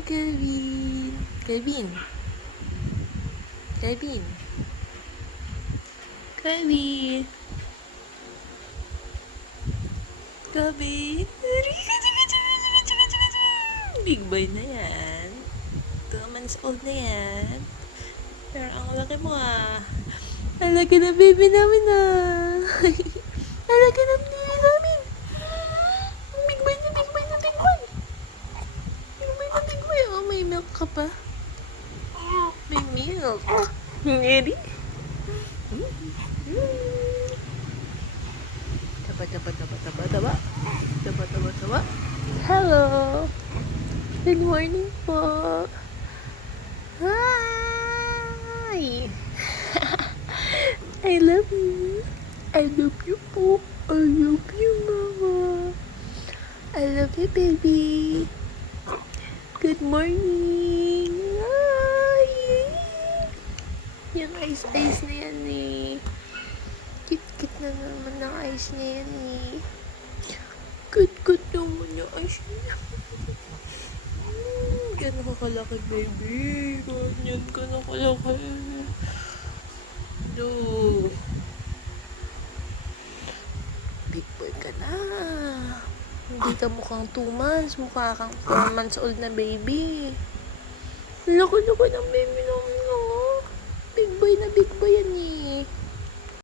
Hi, Kevin. Kevin. Kevin. Kevin. Kevin. Big boy na yan. 2 months old na yan. Pero ang laki mo ah. Ang laki na baby namin ah. Ang laki na baby namin. Big boy na big boy na big boy. Big boy na big boy. Oh, may milk ka pa. May milk. Ready? Taba, taba, taba, taba, taba. Taba, taba, taba. Hello. Good morning po. Hi. I love you. I love you po. I love you, mama. I love you, baby. Good morning. Hi. Yung ice na yan eh. Kit-kit na naman ng ice na yan eh. Good naman yung ice niya. Ganyan ka kalaki, baby. Ganyan ka na kalaki. Do. Big boy ka na. Hindi ka mukhang 2 months. Mukha kang 4 months old na baby. Laki ng baby namin, oh. Big boy na big boy yan eh.